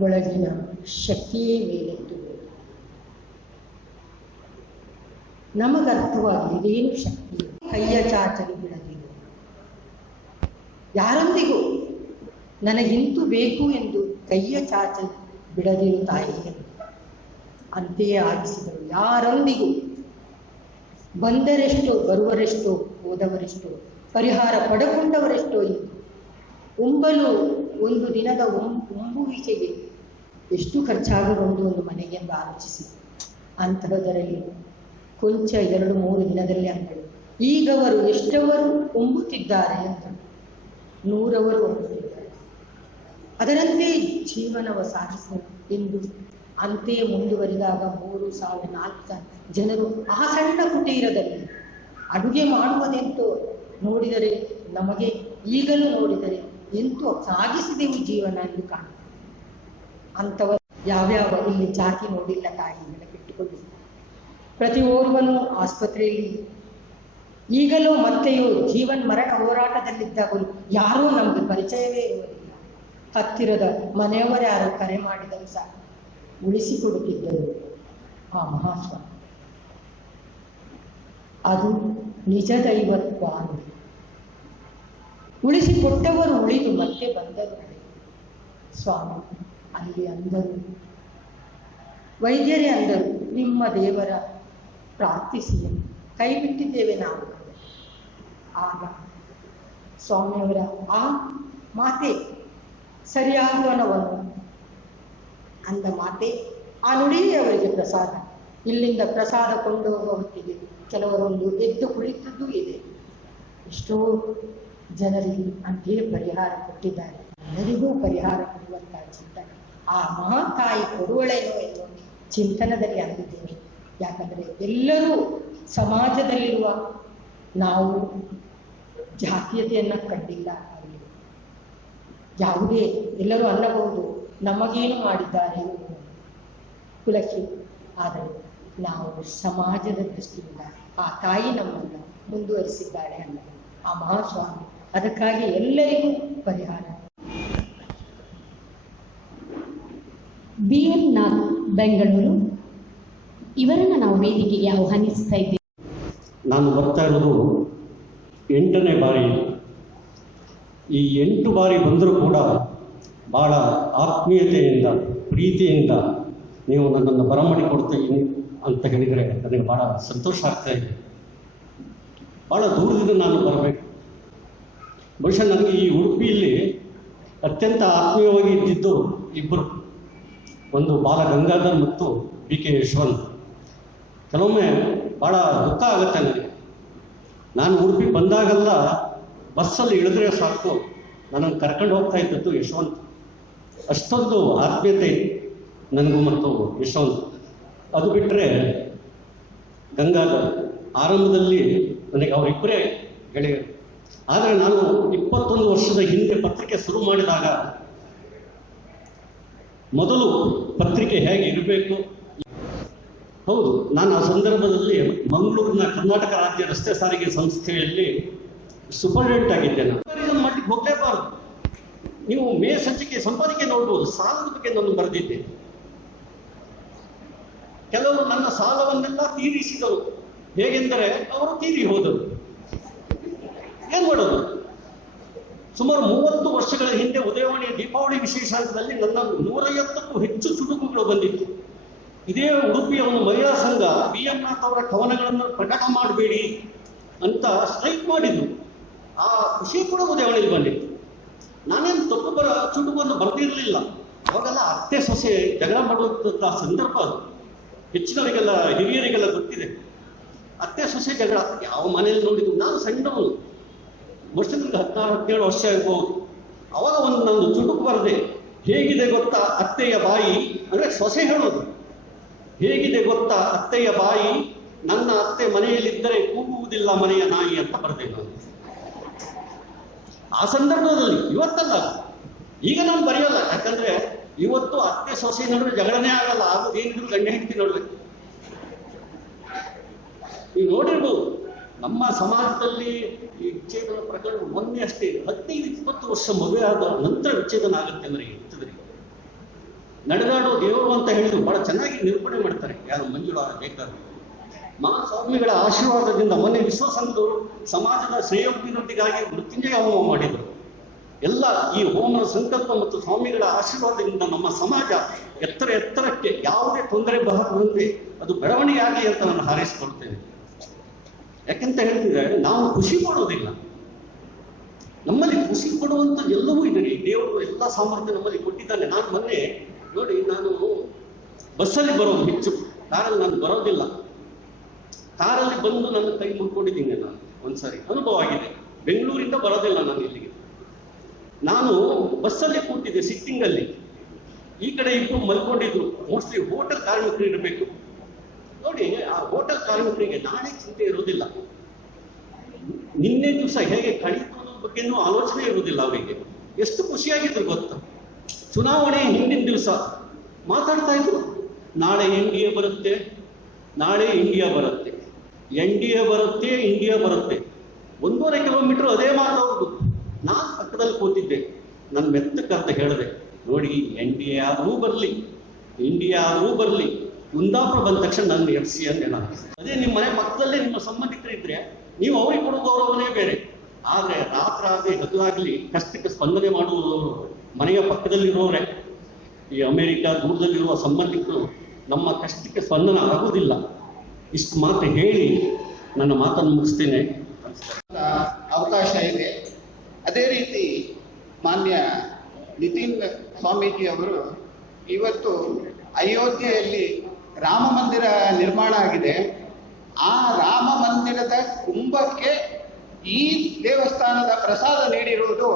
ಒಳಗಿನ ಶಕ್ತಿಯೇ ಮೇಲೆತ್ತು ನಮಗರ್ಥವಾಗಲಿ ಇದೇನು ಶಕ್ತಿ. ಕೈಯ ಚಾಚಲು ಬಿಡದಿಲ್ಲ, ಯಾರೊಂದಿಗೂ ನನಗಿಂತೂ ಬೇಕು ಎಂದು ಕೈಯ ಚಾಚಲು ಬಿಡದಿರು ತಾಯಿಗೆ ಅಂತೆಯೇ ಆಗಿಸಿದರು. ಯಾರೊಂದಿಗೂ ಬಂದರೆಷ್ಟೋ, ಬರುವರೆಷ್ಟೋ, ಹೋದವರೆಷ್ಟೋ, ಪರಿಹಾರ ಪಡೆಕೊಂಡವರೆಷ್ಟೋ ಇತ್ತು. ಉಂಬಲು ಒಂದು ದಿನದ ಉಂಬುವಿಕೆಗೆ ಎಷ್ಟು ಖರ್ಚಾಗಬಹುದು ಒಂದು ಮನೆಗೆ ಎಂದು ಆಲೋಚಿಸಿ ಅಂತಹದರಲ್ಲಿ ಕೊಂಚ 2-3 ದಿನದಲ್ಲಿ ಅಂದರು. ಈಗವರು ಎಷ್ಟವರು ಉಂಬುತ್ತಿದ್ದಾರೆ ಅಂತ 100 ಉಂಬುತ್ತಿದ್ದಾರೆ. ಅದರಂತೆ ಜೀವನವ ಸಾಗಿಸು ಎಂದು ಅಂತೆಯೇ ಮುಂದುವರಿದಾಗ 3,000-4,000 ಜನರು ಆ ಸಣ್ಣ ಕುಟೀರದಲ್ಲಿ ಅಡುಗೆ ಮಾಡುವುದೆಂತೋ ನೋಡಿದರೆ, ನಮಗೆ ಈಗಲೂ ನೋಡಿದರೆ ಎಂತೋ ಸಾಗಿಸಿದೆವು ಜೀವನ ಎಂದು ಕಾಣುತ್ತೆ. ಅಂಥವರು ಯಾವ್ಯಾವ ಇಲ್ಲಿ ಜಾತಿ ನೋಡಿಲ್ಲ ತಾಯಿ ನೆನಪಿಟ್ಟುಕೊಂಡು. ಪ್ರತಿ ಓರ್ವನು ಆಸ್ಪತ್ರೆಯಲ್ಲಿ ಈಗಲೂ ಮತ್ತೆಯೂ ಜೀವನ್ ಮರಣ ಹೋರಾಟದಲ್ಲಿದ್ದಾಗಲೂ ಯಾರೂ ನಮಗೆ ಪರಿಚಯವೇ ಇರುವುದಿಲ್ಲ. ಹತ್ತಿರದ ಮನೆಯವರೇ ಯಾರು ಕರೆ ಮಾಡಿದರೂ ಸಹ ಉಳಿಸಿಕೊಡುತ್ತಿದ್ದರು ಆ ಮಹಾಸ್ವಾಮಿ. ಅದು ನಿಜ ದೈವತ್ವ. ಉಳಿಸಿಕೊಟ್ಟವರು ಉಳಿದು ಮತ್ತೆ ಬಂದರು. ಸ್ವಾಮಿ ಅಲ್ಲಿ ಅಂದರು, ವೈದ್ಯರೇ ಅಂದರು, ನಿಮ್ಮ ದೇವರ ಪ್ರಾರ್ಥಿಸಿ, ಕೈ ಬಿಟ್ಟಿದ್ದೇವೆ ನಾವು. ಆಗ ಸ್ವಾಮಿಯವರ ಆ ಮಾತೆ ಸರಿಯಾಗುವನವನ್ನು ಅಂದ ಮಾತೆ, ಆ ನುಡಿಯೇ ಅವರಿಗೆ ಪ್ರಸಾದ. ಇಲ್ಲಿಂದ ಪ್ರಸಾದ ಕೊಂಡು ಹೋಗುವ ಹೊತ್ತಿಗೆ ಕೆಲವರೊಂದು ಎದ್ದು ಕುಳಿತದ್ದು ಇದೆ. ಎಷ್ಟೋ ಜನರಿಗೆ ಅಂತೆಯೇ ಪರಿಹಾರ ಕೊಟ್ಟಿದ್ದಾರೆ. ಎಲ್ಲರಿಗೂ ಪರಿಹಾರ ಕೊಡುವಂತಹ ಚಿಂತನೆ ಆ ಮಹಾತಾಯಿ ಕೊಡುವಳೇನೋ ಎನ್ನುವ ಚಿಂತನದಲ್ಲಿ ಅಂದಿದ್ದೇನೆ. ಯಾಕಂದರೆ ಎಲ್ಲರೂ ಸಮಾಜದಲ್ಲಿರುವ ನಾವು ಜಾತೀಯತೆಯನ್ನು ಕಂಡಿಲ್ಲ. ಅಲ್ಲಿ ಯಾವುದೇ ಎಲ್ಲರೂ ಅನ್ನಬಹುದು ನಮಗೇನು ಮಾಡಿದ್ದಾರೆ ಕುಲಕ್ಕೆ, ಆದರೆ ನಾವು ಸಮಾಜದ ದೃಷ್ಟಿಯಿಂದ ಆ ತಾಯಿ ನಮ್ಮನ್ನು ಮುಂದುವರಿಸಿದ್ದಾಳೆ ಅನ್ನೋದು ಆ ಮಹಾಸ್ವಾಮಿ. ಅದಕ್ಕಾಗಿ ಎಲ್ಲರಿಗೂ ಪರಿಹಾರ. BN ನಾಗ್ ಬೆಂಗಳೂರು, ಇವರನ್ನು ನಾವು ವೇದಿಕೆಗೆ ಆಹ್ವಾನಿಸ್ತಾ ಇದ್ದೇವೆ. ನಾನು ಬರ್ತಾ ಇರೋದು 8ನೇ ಬಾರಿ. ಈ 8 ಬಾರಿ ಬಂದರೂ ಕೂಡ ಭಾಳ ಆತ್ಮೀಯತೆಯಿಂದ, ಪ್ರೀತಿಯಿಂದ ನೀವು ನನ್ನನ್ನು ಬರಮಾಡಿಕೊಡ್ತೀನಿ ಅಂತ ಹೇಳಿದರೆ ನನಗೆ ಭಾಳ ಸಂತೋಷ ಆಗ್ತಾ ಇದೆ. ಭಾಳ ದೂರದಿಂದ ನಾನು ಬರಬೇಕು. ಬಹುಶಃ ನನಗೆ ಈ ಉಡುಪಿಯಲ್ಲಿ ಅತ್ಯಂತ ಆತ್ಮೀಯವಾಗಿ ಇದ್ದಿದ್ದು ಇಬ್ಬರು, ಒಂದು ಬಾಲ ಗಂಗಾಧರ್ ಮತ್ತು BK ಯಶವಂತ್. ಕೆಲವೊಮ್ಮೆ ಭಾಳ ದುಃಖ ಆಗುತ್ತೆ ನನಗೆ. ನಾನು ಉಡುಪಿ ಬಂದಾಗೆಲ್ಲ ಬಸ್ಸಲ್ಲಿ ಇಳಿದ್ರೆ ಸಾಕು ನನ್ನನ್ನು ಕರ್ಕೊಂಡು ಹೋಗ್ತಾ ಇದ್ದದ್ದು ಯಶವಂತ್. ಅಷ್ಟೊಂದು ಆತ್ಮೀಯತೆ ನನಗೂ ಮತ್ತು ಯಶವಂತ್. ಅದು ಬಿಟ್ಟರೆ ಗಂಗಾಧರ್, ಆರಂಭದಲ್ಲಿ ನನಗೆ ಅವರಿಬ್ಬರೇ ಗೆಳೆಯರು. ಆದರೆ ನಾನು 21 ವರ್ಷದ ಹಿಂದೆ ಪತ್ರಿಕೆ ಶುರು ಮಾಡಿದಾಗ ಮೊದಲು ಪತ್ರಿಕೆ ಹೇಗೆ ಇರಬೇಕು, ಹೌದು, ನಾನು ಆ ಸಂದರ್ಭದಲ್ಲಿ ಮಂಗಳೂರಿನ ಕರ್ನಾಟಕ ರಾಜ್ಯ ರಸ್ತೆ ಸಾರಿಗೆ ಸಂಸ್ಥೆಯಲ್ಲಿ ಸೂಪರ್ಡೆಂಟ್ ಆಗಿದ್ದೆ. ನಾನು ಮಟ್ಟಿಗೆ ಹೋಗಲೇಬಾರದು. ನೀವು ಮೇ ಸಂಚಿಕೆ ಸಂಪಾದಕಿ ನೋಡ್ಬೋದು, ಸಾಲದ ಬಗ್ಗೆ ನಾನು ಬರೆದಿದ್ದೆ. ಕೆಲವರು ನನ್ನ ಸಾಲವನ್ನೆಲ್ಲ ತೀರಿಸಿದರು. ಹೇಗೆಂದರೆ ಅವರು ತೀರಿ ಹೋದರು. ಏನ್ ಮಾಡೋದು? ಸುಮಾರು 30 ವರ್ಷಗಳ ಹಿಂದೆ ಉದಯವಾಣಿಯ ದೀಪಾವಳಿ ವಿಶೇಷಾಂಕದಲ್ಲಿ ನನ್ನ 150ಕ್ಕೂ ಹೆಚ್ಚು ಚುಟುಕುಗಳು ಬಂದಿತ್ತು. ಇದೇ ಉಡುಪಿಯ ಒಂದು ಮಹಿಳಾ ಸಂಘ BN ನಾಥ್ ಅವರ ಕವನಗಳನ್ನು ಪ್ರಕಟ ಮಾಡಬೇಡಿ ಅಂತ ಸ್ಟ್ರೈಕ್ ಮಾಡಿದ್ರು. ಆ ವಿಷಯ ಕೂಡ ಉದಯವಾಣಿಯಲ್ಲಿ ಬಂದಿತ್ತು. ನಾನೇನು ತಪ್ಪು ಚುಟುಕನ್ನು ಬರೆದಿರಲಿಲ್ಲ. ಅವಾಗೆಲ್ಲ ಅತ್ತೆ ಸೊಸೆ ಜಗಳ ಮಾಡುವಂಥ ಸಂದರ್ಭ ಅದು. ಹೆಚ್ಚಿನವರಿಗೆಲ್ಲ ಹಿರಿಯರಿಗೆಲ್ಲ ಗೊತ್ತಿದೆ. ಅತ್ತೆ ಸೊಸೆ ಜಗಳ ಯಾವ ಮನೆಯಲ್ಲಿ ನೋಡಿದ್ರು. ನಾನು ಸಣ್ಣವನು, ವರ್ಷದಿಂದ 16-17 ವರ್ಷ ಇರ್ಬೋದು. ಅವಾಗ ಒಂದು ನಾನು ಚುಟುಕು ಬರದೆ, ಹೇಗಿದೆ ಗೊತ್ತಾ ಅತ್ತೆಯ ಬಾಯಿ, ಅಂದ್ರೆ ಸೊಸೆ ಹೇಳೋದು, ಹೇಗಿದೆ ಗೊತ್ತಾ ಅತ್ತೆಯ ಬಾಯಿ, ನನ್ನ ಅತ್ತೆ ಮನೆಯಲ್ಲಿದ್ದರೆ ಕೂಗುವುದಿಲ್ಲ ಮನೆಯ ನಾಯಿ ಅಂತ ಬರದೆ ನಾನು ಆ ಸಂದರ್ಭದಲ್ಲಿ. ಇವತ್ತಲ್ಲ, ಈಗ ನಾನು ಬರೆಯಲ್ಲ. ಯಾಕಂದ್ರೆ ಇವತ್ತು ಅತ್ತೆ ಸೊಸೆ ನಡುವೆ ಜಗಳನೇ ಆಗಲ್ಲ, ಆಗೋದೇನಿದ್ರು ಗಂಡ ಹೆಂಡತಿ ನಡುವೆ. ನೀವು ನೋಡಿರ್ಬೋದು ನಮ್ಮ ಸಮಾಜದಲ್ಲಿ ಈ ವಿಚ್ಛೇದನ ಪ್ರಕರಣ ಮೊನ್ನೆ ಅಷ್ಟೇ 15-20 ವರ್ಷ ಮದುವೆ ಆದ ನಂತರ ವಿಚ್ಛೇದನ ಆಗುತ್ತೆ ಅಂದ್ರೆ ಇರ್ತದ್ರಿ. ನಡೆದಾಡೋ ದೇವರು ಅಂತ ಹೇಳಿದ್ರು ಬಹಳ ಚೆನ್ನಾಗಿ ನಿರೂಪಣೆ ಮಾಡ್ತಾರೆ ಯಾರು ಮಂಜುಳಾ ಬೇಕಾದ್ರು. ಮಹಾಸ್ವಾಮಿಗಳ ಆಶೀರ್ವಾದದಿಂದ ಮೊನ್ನೆ ವಿಶ್ವಸಂಘರು ಸಮಾಜದ ಶ್ರೇಯೋಭಿವೃದ್ಧಿಗಾಗಿ ಮೃತ್ಯುಂಜಯ ಹೋಮ ಮಾಡಿದರು. ಎಲ್ಲ ಈ ಹೋಮದ ಸಂಕಲ್ಪ ಮತ್ತು ಸ್ವಾಮಿಗಳ ಆಶೀರ್ವಾದದಿಂದ ನಮ್ಮ ಸಮಾಜ ಎತ್ತರಕ್ಕೆ ಯಾವುದೇ ತೊಂದರೆ ಬರದಂತೆ ಅದು ಬೆಳವಣಿಗೆ ಆಗಲಿ ಅಂತ ನಾನು ಹಾರೈಸಿಕೊಳ್ತೇನೆ. ಯಾಕೆಂತ ಹೇಳಿದ್ರೆ ನಾವು ಖುಷಿ ಪಡೋದಿಲ್ಲ, ನಮ್ಮಲ್ಲಿ ಖುಷಿ ಪಡುವಂತ ಎಲ್ಲವೂ ಇದೆ. ದೇವರು ಎಲ್ಲ ಸಾಮರ್ಥ್ಯ ನಮ್ಮಲ್ಲಿ ಕೊಟ್ಟಿದ್ದಾನೆ. ನಾನು ಮೊನ್ನೆ ನೋಡಿ, ನಾನು ಬಸ್ಸಲ್ಲಿ ಬರೋದು ಹೆಚ್ಚು, ಕಾರಲ್ಲಿ ನಾನು ಬರೋದಿಲ್ಲ. ಕಾರಲ್ಲಿ ಬಂದು ನನ್ನ ಕೈ ಮುಡ್ಕೊಂಡಿದ್ದೀನಿ ನಾನು ಒಂದ್ಸರಿ, ಅನುಭವ ಆಗಿದೆ. ಬೆಂಗಳೂರಿಂದ ಬರೋದಿಲ್ಲ ನಾನು ಇಲ್ಲಿಗೆ. ನಾನು ಬಸ್ಸಲ್ಲಿ ಕೂತಿದ್ದೆ ಸಿಟ್ಟಿಂಗ್ ಅಲ್ಲಿ, ಈ ಕಡೆ ಇಬ್ರು ಮಲ್ಕೊಂಡಿದ್ರು. ಮೋಸ್ಟ್ಲಿ ಹೋಟೆಲ್ ಕಾರ್ಮಿಕರು ಇರಬೇಕು. ನೋಡಿ, ಆ ಹೋಟೆಲ್ ಕಾರ್ಮಿಕರಿಗೆ ನಾಳೆ ಚಿಂತೆ ಇರುವುದಿಲ್ಲ, ನಿನ್ನೆ ದಿವಸ ಹೇಗೆ ಕಳೀತು ಅನ್ನೋದ್ರ ಬಗ್ಗೆನೂ ಆಲೋಚನೆ ಇರುವುದಿಲ್ಲ ಅವರಿಗೆ. ಎಷ್ಟು ಖುಷಿಯಾಗಿದ್ರು ಗೊತ್ತಾ. ಚುನಾವಣೆ ಹಿಂದಿನ ದಿವಸ ಮಾತಾಡ್ತಾ ಇದ್ರು, ನಾಳೆ ಇಂಡಿಯಾ ಬರುತ್ತೆ, ನಾಳೆ ಇಂಡಿಯಾ ಬರುತ್ತೆ, ಇಂಡಿಯಾ ಬರುತ್ತೆ, ಇಂಡಿಯಾ ಬರುತ್ತೆ. 1.5 ಕಿಲೋಮೀಟರ್ ಅದೇ ಮಾತಾಡೋದು. ನಾನು ಪಕ್ಕದಲ್ಲಿ ಕೂತಿದ್ದೆ, ನನ್ನ ಮೆತ್ತಕ್ಕಂತ ಹೇಳಿದೆ, ನೋಡಿ ಇಂಡಿಯಾ ಆದರೂ ಬರಲಿ, ಇಂಡಿಯಾ ಆದರೂ ಬರಲಿ, ಕುಂದಾಪುರ ಬಂದ ತಕ್ಷಣ ನನ್ನ FC ಅಂದೆ ನಾನು. ಅದೇ ನಿಮ್ಮ ಮನೆ ಪಕ್ಕದಲ್ಲೇ ನಿಮ್ಮ ಸಂಬಂಧಿಕರಿದ್ರೆ ನೀವು ಅವ್ರಿಗೆ ಕೊಡೋ ಗೌರವನೇ ಬೇರೆ. ಆದರೆ ರಾತ್ರಾಗಲಿ ಹಗಲಾಗಲಿ ಕಷ್ಟಕ್ಕೆ ಸ್ಪಂದನೆ ಮಾಡುವವರು ಮನೆಯ ಪಕ್ಕದಲ್ಲಿರೋರೆ. ಈ ಅಮೆರಿಕ ದೂರದಲ್ಲಿರುವ ಸಂಬಂಧಿಕರು ನಮ್ಮ ಕಷ್ಟಕ್ಕೆ ಸ್ಪಂದನ ಆಗುವುದಿಲ್ಲ. ಇಷ್ಟು ಮಾತು ಹೇಳಿ ನನ್ನ ಮಾತನ್ನು ಮುಗಿಸ್ತೇನೆ. ಅವಕಾಶ ಇದೆ. ಅದೇ ರೀತಿ ಮಾನ್ಯ ನಿತಿನ್ ಸ್ವಾಮೀಜಿ ಅವರು ಇವತ್ತು ಅಯೋಧ್ಯೆಯಲ್ಲಿ ರಾಮ ಮಂದಿರ ನಿರ್ಮಾಣ ಆಗಿದೆ. ಆ ರಾಮ ಮಂದಿರದ ಕುಂಭಕ್ಕೆ ಈ ದೇವಸ್ಥಾನದ ಪ್ರಸಾದ ನೀಡಿರುವುದು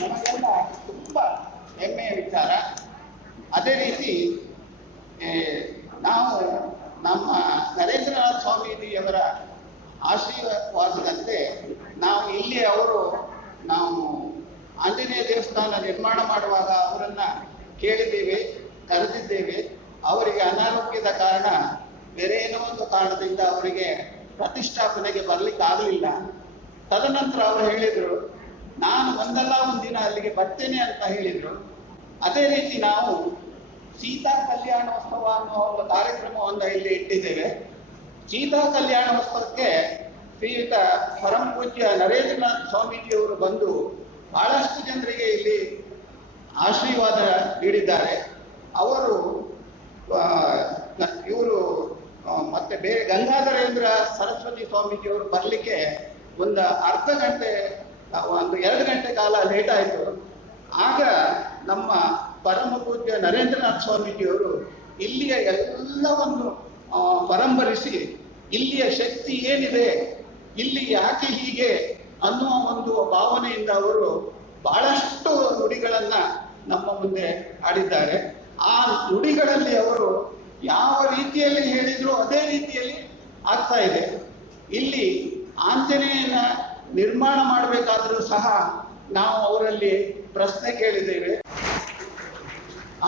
ನಮಗೆಲ್ಲ ತುಂಬ ಹೆಮ್ಮೆಯ ವಿಚಾರ. ಅದೇ ರೀತಿ ನಾವು ನಮ್ಮ ನರೇಂದ್ರನಾಥ್ ಸ್ವಾಮೀಜಿಯವರ ಆಶೀರ್ವಾದದಂತೆ ನಾವು ಇಲ್ಲಿ ನಾವು ಆಂಜನೇಯ ದೇವಸ್ಥಾನ ನಿರ್ಮಾಣ ಮಾಡುವಾಗ ಅವರನ್ನ ಕೇಳಿದ್ದೇವೆ, ಕರೆದಿದ್ದೇವೆ. ಅವರಿಗೆ ಅನಾರೋಗ್ಯದ ಕಾರಣ, ಬೇರೆ ಏನೋ ಒಂದು ಕಾರಣದಿಂದ ಅವರಿಗೆ ಪ್ರತಿಷ್ಠಾಪನೆಗೆ ಬರ್ಲಿಕ್ಕೆ ಆಗಲಿಲ್ಲ. ತದನಂತರ ಅವರು ಹೇಳಿದ್ರು, ನಾನು ಒಂದಲ್ಲ ಒಂದಿನ ಅಲ್ಲಿಗೆ ಬರ್ತೇನೆ ಅಂತ ಹೇಳಿದ್ರು. ಅದೇ ರೀತಿ ನಾವು ಸೀತಾ ಕಲ್ಯಾಣೋತ್ಸವ ಅನ್ನೋ ಒಂದು ಕಾರ್ಯಕ್ರಮವನ್ನು ಇಲ್ಲಿ ಇಟ್ಟಿದ್ದೇವೆ. ಸೀತಾ ಕಲ್ಯಾಣೋತ್ಸವಕ್ಕೆ ಶ್ರೀಯುತ ಪರಮ ಪೂಜ್ಯ ನರೇಂದ್ರನಾಥ್ ಸ್ವಾಮೀಜಿಯವರು ಬಂದು ಬಹಳಷ್ಟು ಜನರಿಗೆ ಇಲ್ಲಿ ಆಶೀರ್ವಾದ ನೀಡಿದ್ದಾರೆ. ಇವರು ಮತ್ತೆ ಬೇರೆ ಗಂಗಾಧರೇಂದ್ರ ಸರಸ್ವತಿ ಸ್ವಾಮೀಜಿಯವರು ಬರಲಿಕ್ಕೆ ಒಂದು ಅರ್ಧ ಗಂಟೆ, 2 ಗಂಟೆ ಕಾಲ ಲೇಟ್ ಆಯಿತು. ಆಗ ನಮ್ಮ ಪರಮ ಪೂಜ್ಯ ನರೇಂದ್ರನಾಥ್ ಸ್ವಾಮೀಜಿಯವರು ಇಲ್ಲಿಯ ಎಲ್ಲವನ್ನು ಪರಂಪರಿಸಿ, ಇಲ್ಲಿಯ ಶಕ್ತಿ ಏನಿದೆ, ಇಲ್ಲಿ ಯಾಕೆ ಹೀಗೆ ಅನ್ನುವ ಒಂದು ಭಾವನೆಯಿಂದ ಅವರು ಬಹಳಷ್ಟು ನುಡಿಗಳನ್ನ ನಮ್ಮ ಮುಂದೆ ಆಡಿದ್ದಾರೆ. ಆ ನುಡಿಗಳಲ್ಲಿ ಅವರು ಯಾವ ರೀತಿಯಲ್ಲಿ ಹೇಳಿದ್ರು ಅದೇ ರೀತಿಯಲ್ಲಿ ಆಗ್ತಾ ಇದೆ. ಇಲ್ಲಿ ಆಂಜನೇಯನ ನಿರ್ಮಾಣ ಮಾಡಬೇಕಾದರೂ ಸಹ ನಾವು ಅವರಲ್ಲಿ ಪ್ರಶ್ನೆ ಕೇಳಿದ್ದೇವೆ.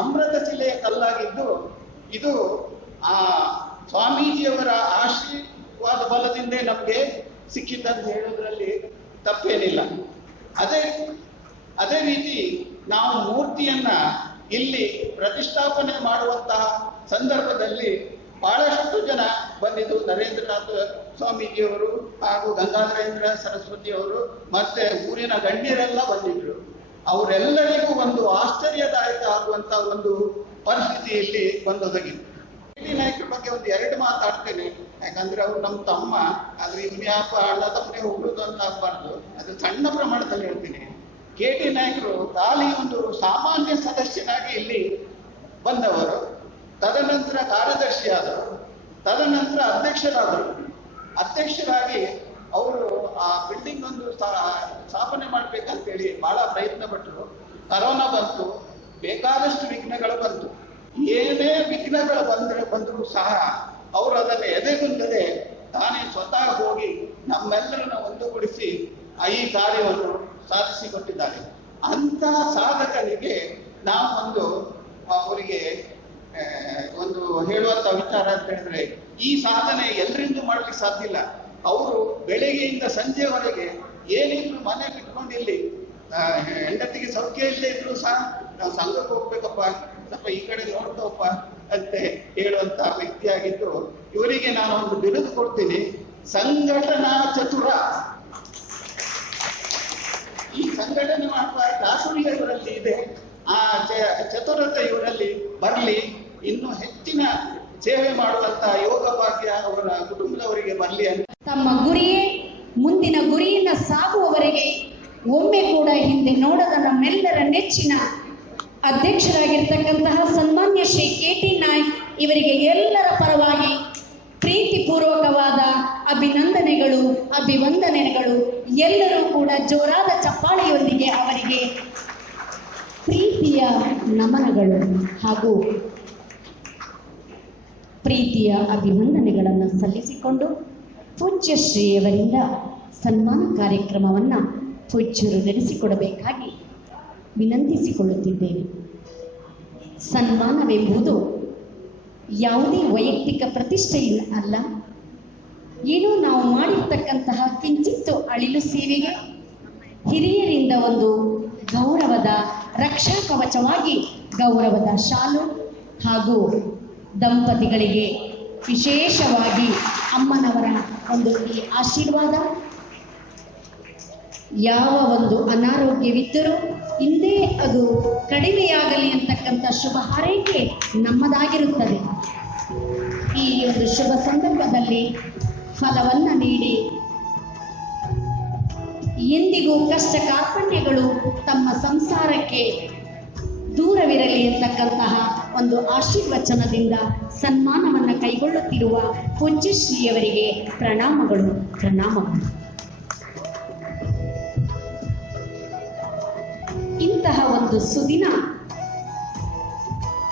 ಅಮೃತ ಶಿಲೆಯ ಕಲ್ಲಾಗಿದ್ದು ಇದು ಆ ಸ್ವಾಮೀಜಿಯವರ ಆಶೀರ್ವಾದ ಬಲದಿಂದ ನಮಗೆ ಸಿಕ್ಕಿದ್ದಂತ ಹೇಳೋದ್ರಲ್ಲಿ ತಪ್ಪೇನಿಲ್ಲ. ಅದೇ ರೀತಿ ನಾವು ಮೂರ್ತಿಯನ್ನ ಇಲ್ಲಿ ಪ್ರತಿಷ್ಠಾಪನೆ ಮಾಡುವಂತಹ ಸಂದರ್ಭದಲ್ಲಿ ಬಹಳಷ್ಟು ಜನ ಬಂದಿದ್ದು ನರೇಂದ್ರನಾಥ್ ಸ್ವಾಮೀಜಿಯವರು ಹಾಗೂ ಗಂಗಾಧರೇಂದ್ರ ಸರಸ್ವತಿಯವರು ಮತ್ತೆ ಊರಿನ ಗಣ್ಯರೆಲ್ಲ ಬಂದಿದ್ರು. ಅವರೆಲ್ಲರಿಗೂ ಒಂದು ಆಶ್ಚರ್ಯದಾಯಕ ಆಗುವಂತ ಒಂದು ಪರಿಸ್ಥಿತಿಯಲ್ಲಿ ಬಂದೊದಗಿತ್ತು. ನಾಯಕರ ಬಗ್ಗೆ ಒಂದು 2 ಮಾತಾಡ್ತೇನೆ. ಯಾಕಂದ್ರೆ ಅವ್ರು ನಮ್ಮ ತಮ್ಮ, ಆದ್ರೆ ಇನ್ಯಾಪ ಅಣ್ಣ ತಮ್ಮನೆ ಹೋಗುದು ಅಂತ ಆಗ್ಬಾರ್ದು. ಅದು ಸಣ್ಣ ಪ್ರಮಾಣದಲ್ಲಿ ಹೇಳ್ತೀನಿ. KT ನಾಯಕರು ಖಾಲಿ ಒಂದು ಸಾಮಾನ್ಯ ಸದಸ್ಯನಾಗಿ ಇಲ್ಲಿ ಬಂದವರು, ತದನಂತರ ಕಾರ್ಯದರ್ಶಿಯಾದರು, ತದನಂತರ ಅಧ್ಯಕ್ಷರಾಗಿ ಅವರು ಆ ಬಿಲ್ಡಿಂಗ್ ಒಂದು ಸ್ಥಾಪನೆ ಮಾಡ್ಬೇಕಂತೇಳಿ ಬಹಳ ಪ್ರಯತ್ನ ಪಟ್ಟರು. ಕರೋನಾ ಬಂತು, ಬೇಕಾದಷ್ಟು ವಿಘ್ನಗಳು ಬಂತು. ಏನೇ ವಿಘ್ನಗಳು ಬಂದರೂ ಸಹ ಅವರು ಅದನ್ನು ಎದೆಗುಂದದೆ ತಾನೇ ಸ್ವತಃ ಹೋಗಿ ನಮ್ಮೆಲ್ಲರನ್ನ ಒಂದುಗೂಡಿಸಿ ಈ ಕಾರ್ಯವನ್ನು ಸಾಧಿಸಿಕೊಟ್ಟಿದ್ದಾರೆ. ಅಂತ ಸಾಧಕನಿಗೆ ನಾವು ಅವರಿಗೆ ಒಂದು ಹೇಳುವಂತ ವಿಚಾರ ಅಂತ ಹೇಳಿದ್ರೆ, ಈ ಸಾಧನೆ ಎಲ್ಲರಿಂದೂ ಮಾಡ್ಲಿಕ್ಕೆ ಸಾಧ್ಯ ಇಲ್ಲ. ಅವರು ಬೆಳಗ್ಗೆಯಿಂದ ಸಂಜೆವರೆಗೆ ಏನಿದ್ರು ಮನೆ ಬಿಟ್ಕೊಂಡು ಇಲ್ಲಿ ಹೆಂಡತಿಗೆ ಸೌಖ್ಯ ಇಲ್ಲದೆ ಇದ್ರು ಸಹ ನಾವು ಸಂಘಕ್ಕೆ ಹೋಗ್ಬೇಕಪ್ಪ, ಸ್ವಲ್ಪ ಈ ಕಡೆ ನೋಡ್ತವಪ್ಪ ಅಂತ ಹೇಳುವಂತ ವ್ಯಕ್ತಿಯಾಗಿದ್ದು, ಇವರಿಗೆ ನಾನು ಒಂದು ಬಿರುದು ಕೊಡ್ತೀನಿ, ಸಂಘಟನಾ ಚತುರ. ಈ ಸಂಘಟನೆ ಮಾಡುವ ಚಾತುರ್ಯ ಇವರಲ್ಲಿ ಇದೆ, ಆ ಚತುರತೆ ಇವರಲ್ಲಿ ಬರಲಿ, ಇನ್ನೂ ಹೆಚ್ಚಿನ ಸೇವೆ ಮಾಡುವಂತ ಯೋಗ ಭಾಗ್ಯ ಅವರ ಕುಟುಂಬದವರಿಗೆ ಬರಲಿ ಅಂತ. ತಮ್ಮ ಗುರಿಯೇ ಮುಂದಿನ ಗುರಿಯಿಂದ ಸಾಗುವವರೆಗೆ ಒಮ್ಮೆ ಕೂಡ ಹಿಂದೆ ನೋಡದ ನಮ್ಮೆಲ್ಲರ ನೆಚ್ಚಿನ ಅಧ್ಯಕ್ಷರಾಗಿರ್ತಕ್ಕಂತಹ ಸನ್ಮಾನ್ಯ ಶ್ರೀ KT ನಾಯ್ಕ್ ಇವರಿಗೆ ಎಲ್ಲರ ಪರವಾಗಿ ಪ್ರೀತಿಪೂರ್ವಕವಾದ ಅಭಿನಂದನೆಗಳು, ಅಭಿವಂದನೆಗಳು. ಎಲ್ಲರೂ ಕೂಡ ಜೋರಾದ ಚಪ್ಪಾಳೆಯೊಂದಿಗೆ ಅವರಿಗೆ ಪ್ರೀತಿಯ ನಮನಗಳು ಹಾಗೂ ಪ್ರೀತಿಯ ಅಭಿನಂದನೆಗಳನ್ನು ಸಲ್ಲಿಸಿಕೊಂಡು ಪೂಜ್ಯ ಶ್ರೀಯವರಿಂದ ಸನ್ಮಾನ ಕಾರ್ಯಕ್ರಮವನ್ನು ಪೂಜ್ಯರು ನಡೆಸಿಕೊಡಬೇಕಾಗಿ ವಿನಂತಿಸಿಕೊಳ್ಳುತ್ತಿದ್ದೇನೆ. ಸನ್ಮಾನವೆಂಬುದು ಯಾವುದೇ ವೈಯಕ್ತಿಕ ಪ್ರತಿಷ್ಠೆ ಅಲ್ಲ, ಏನೋ ನಾವು ಮಾಡಿರ್ತಕ್ಕಂತಹ ಕಿಂಚಿತ್ತು ಅಳಿಲು ಸೇವೆಗೆ ಹಿರಿಯರಿಂದ ಒಂದು ಗೌರವದ ರಕ್ಷಾ ಕವಚವಾಗಿ ಗೌರವದ ಶಾಲು ಹಾಗೂ ದಂಪತಿಗಳಿಗೆ ವಿಶೇಷವಾಗಿ ಅಮ್ಮನವರ ಒಂದು ಈ ಆಶೀರ್ವಾದ. ಯಾವ ಒಂದು ಅನಾರೋಗ್ಯವಿದ್ದರೂ ಹಿಂದೆ ಅದು ಕಡಿಮೆಯಾಗಲಿ ಅಂತಕ್ಕಂಥ ಶುಭ ಹಾರೈಕೆ ನಮ್ಮದಾಗಿರುತ್ತದೆ. ಈ ಒಂದು ಶುಭ ಸಂದರ್ಭದಲ್ಲಿ ಫಲವನ್ನು ನೀಡಿ ಎಂದಿಗೂ ಕಷ್ಟ ಕಾರ್ಪಣ್ಯಗಳು ತಮ್ಮ ಸಂಸಾರಕ್ಕೆ ದೂರವಿರಲಿ ಅಂತಕ್ಕಂತಹ ಒಂದು ಆಶೀರ್ವಚನದಿಂದ ಸನ್ಮಾನವನ್ನು ಕೈಗೊಳ್ಳುತ್ತಿರುವ ಪೂಜ್ಯಶ್ರೀಯವರಿಗೆ ಪ್ರಣಾಮಗಳು. ಇಂತಹ ಒಂದು ಸುದಿನ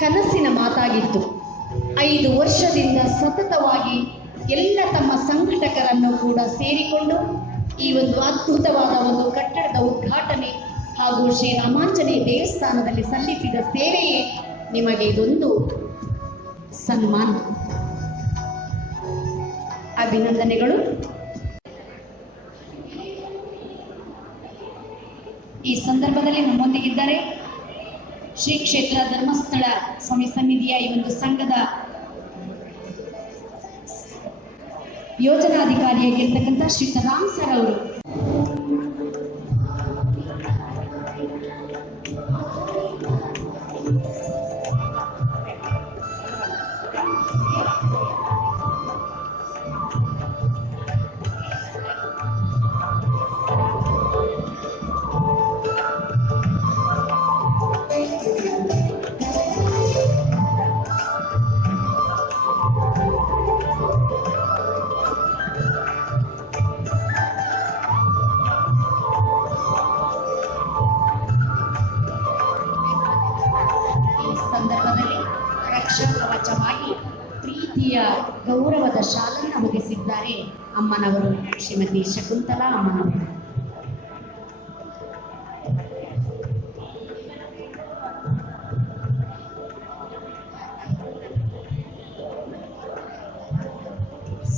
ಕನಸಿನ ಮಾತಾಗಿತ್ತು. 5 ವರ್ಷದಿಂದ ಸತತವಾಗಿ ಎಲ್ಲ ತಮ್ಮ ಸಂಘಟಕರನ್ನು ಕೂಡ ಸೇರಿಕೊಂಡು ಈ ಒಂದು ಅದ್ಭುತವಾದ ಒಂದು ಕಟ್ಟಡದ ಉದ್ಘಾಟನೆ ಹಾಗೂ ಶ್ರೀರಾಮಾಂಜನೇಯ ದೇವಸ್ಥಾನದಲ್ಲಿ ಸಲ್ಲಿಸಿದ ಸೇವೆಯೇ ನಿಮಗೆ ಇದೊಂದು ಸನ್ಮಾನ. ಅಭಿನಂದನೆಗಳು. ಈ ಸಂದರ್ಭದಲ್ಲಿ ನಮ್ಮೊಂದಿಗಿದ್ದಾರೆ ಶ್ರೀ ಕ್ಷೇತ್ರ ಧರ್ಮಸ್ಥಳ ಸ್ವಾಮಿ ಸನ್ನಿಧಿಯ ಈ ಒಂದು ಸಂಘದ ಯೋಜನಾಧಿಕಾರಿಯಾಗಿರ್ತಕ್ಕಂಥ ಶ್ರೀ ರಾಮ್ ಸರ್ ಅವರು. ಸಂದರ್ಭದಲ್ಲಿ ರಕ್ಷಾ ಕವಚವಾಗಿ ಪ್ರೀತಿಯ ಗೌರವದ ಶಾಲನ್ನು ಹೊದಿಸಿದ್ದಾರೆ ಅಮ್ಮನವರು, ಶ್ರೀಮತಿ ಶಕುಂತಲಾ ಅಮ್ಮನವರು.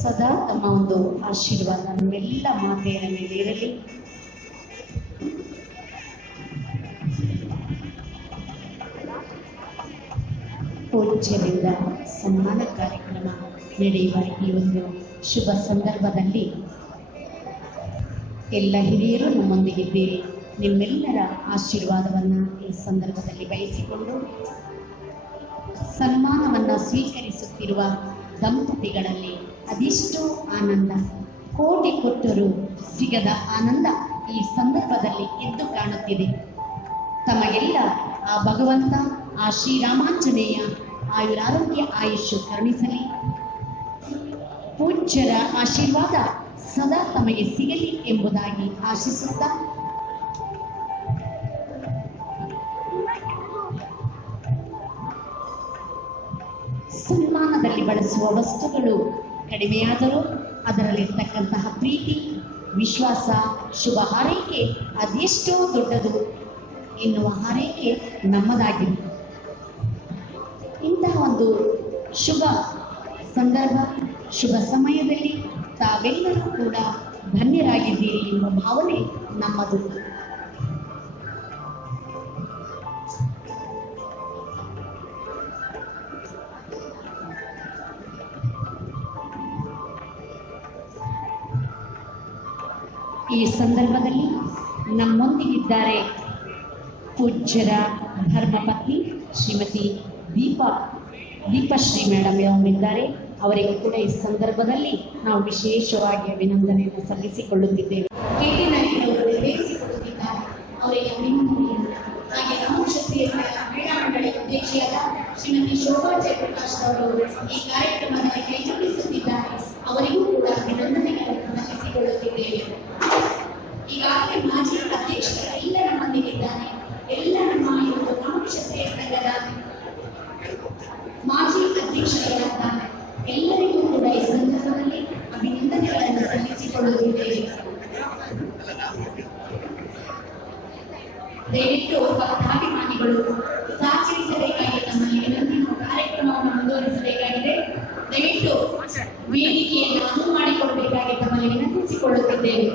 ಸದಾ ತಮ್ಮ ಒಂದು ಆಶೀರ್ವಾದ ನಮ್ಮೆಲ್ಲ ಮಾತೆಯರ ಮೇಲೆ ಇರಲಿ. ಪೂಜ್ಯರಿಂದ ಸನ್ಮಾನ ಕಾರ್ಯಕ್ರಮ ನಡೆಯುವ ಈ ಒಂದು ಶುಭ ಸಂದರ್ಭದಲ್ಲಿ ಎಲ್ಲ ಹಿರಿಯರು ನಮ್ಮೊಂದಿಗಿದ್ದೀರಿ. ನಿಮ್ಮೆಲ್ಲರ ಆಶೀರ್ವಾದವನ್ನು ಈ ಸಂದರ್ಭದಲ್ಲಿ ಬಯಸಿಕೊಂಡು ಸನ್ಮಾನವನ್ನು ಸ್ವೀಕರಿಸುತ್ತಿರುವ ದಂಪತಿಗಳಲ್ಲಿ ಅದೆಷ್ಟೋ ಆನಂದ, ಕೋಟಿ ಕೊಟ್ಟರೂ ಸಿಗದ ಆನಂದ ಈ ಸಂದರ್ಭದಲ್ಲಿ ಎದ್ದು ಕಾಣುತ್ತಿದೆ. ತಮಗೆಲ್ಲ ಆ ಭಗವಂತ, ಆ ಶ್ರೀರಾಮಾಂಜನೇಯ ಆಯುರಾರೋಗ್ಯ ಆಯುಷ್ಯ ಕರುಣಿಸಲಿ. ಪೂಜ್ಯರ ಆಶೀರ್ವಾದ ಸದಾ ತಮಗೆ ಸಿಗಲಿ ಎಂಬುದಾಗಿ ಆಶಿಸುತ್ತಾ ಸನ್ಮಾನದಲ್ಲಿ ಬಳಸುವ ವಸ್ತುಗಳು ಕಡಿಮೆಯಾದರೂ ಅದರಲ್ಲಿರ್ತಕ್ಕಂತಹ ಪ್ರೀತಿ, ವಿಶ್ವಾಸ, ಶುಭ ಹಾರೈಕೆ ಅದೆಷ್ಟೋ ದೊಡ್ಡದು ಎನ್ನುವ ಹಾರೈಕೆ ನಮ್ಮದಾಗಿದೆ. ಇಂತಹ ಒಂದು ಶುಭ ಸಂದರ್ಭ, ಶುಭ ಸಮಯದಲ್ಲಿ ತಾವೆಲ್ಲರೂ ಕೂಡ ಧನ್ಯರಾಗಿದ್ದೀರಿ ಎಂಬ ಭಾವನೆ ನಮ್ಮದು. ಈ ಸಂದರ್ಭದಲ್ಲಿ ನಮ್ಮೊಂದಿಗಿದ್ದಾರೆ ಪೂಜ್ಯರ ಧರ್ಮಪತ್ನಿ ಶ್ರೀಮತಿ ದೀಪಶ್ರೀ ಮೇಡಮ್ ಅವರಿದ್ದಾರೆ. ಅವರಿಗೂ ಕೂಡ ಈ ಸಂದರ್ಭದಲ್ಲಿ ನಾವು ವಿಶೇಷವಾಗಿ ಅಭಿನಂದನೆಯನ್ನು ಸಲ್ಲಿಸಿಕೊಳ್ಳುತ್ತಿದ್ದೇವೆ. KT ನಾಯಕರವರು ನೆರವೇರಿಸಿಕೊಳ್ಳುತ್ತಿದ್ದಾರೆ. ಅವರಿಗೆ ಅಭಿನಂದನೆಯನ್ನು. ಹಾಗೆ ನಮ್ಮ ಕ್ಷತ್ರಿಯ ಮಹಿಳಾ ಮಂಡಳಿ ಅಧ್ಯಕ್ಷೆಯಾದ ಶ್ರೀಮತಿ ಶೋಭಾ ಜಯಪ್ರಕಾಶ್ ಅವರು ಈ ಕಾರ್ಯಕ್ರಮದಲ್ಲಿ ಕೈಜೋಡಿಸುತ್ತಿದ್ದಾರೆ. ಅವರಿಗೂ ಕೂಡ ಅಭಿನಂದನೆಗಳನ್ನು ಸಲ್ಲಿಸಿಕೊಳ್ಳುತ್ತಿದ್ದೇವೆ. ಈಗಾಗಲೇ ಮಾಜಿ ಅಧ್ಯಕ್ಷರು ಎಲ್ಲ ನಮ್ಮೊಂದಿಗಿದ್ದಾರೆ. ಎಲ್ಲ ನಮ್ಮ ಒಂದು ನಮ್ಮ ಕ್ಷತ್ರಿಯ ಸಂಘದ ಮಾಜಿ ಅಧ್ಯಕ್ಷರಾದ ಎಲ್ಲರಿಗೂ ಕೂಡ ಈ ಸಂದರ್ಭದಲ್ಲಿ ಅಭಿನಂದನೆಗಳನ್ನು ಸಲ್ಲಿಸಿಕೊಳ್ಳುತ್ತಿದ್ದೇವೆ. ದಯವಿಟ್ಟು ಭಕ್ತಾಭಿಮಾನಿಗಳು ಸಹಕರಿಸಬೇಕಾಗಿ ನಮ್ಮಲ್ಲಿ ವಿನಂತಿ. ನಾವು ಕಾರ್ಯಕ್ರಮವನ್ನು ಮುಂದುವರಿಸಬೇಕಾಗಿದೆ. ದಯವಿಟ್ಟು ವೇದಿಕೆಯನ್ನು ಅನುವು ಮಾಡಿಕೊಡಬೇಕಾಗಿ ತಮ್ಮಲ್ಲಿ ವಿನಂತಿಸಿಕೊಳ್ಳುತ್ತಿದ್ದೇವೆ.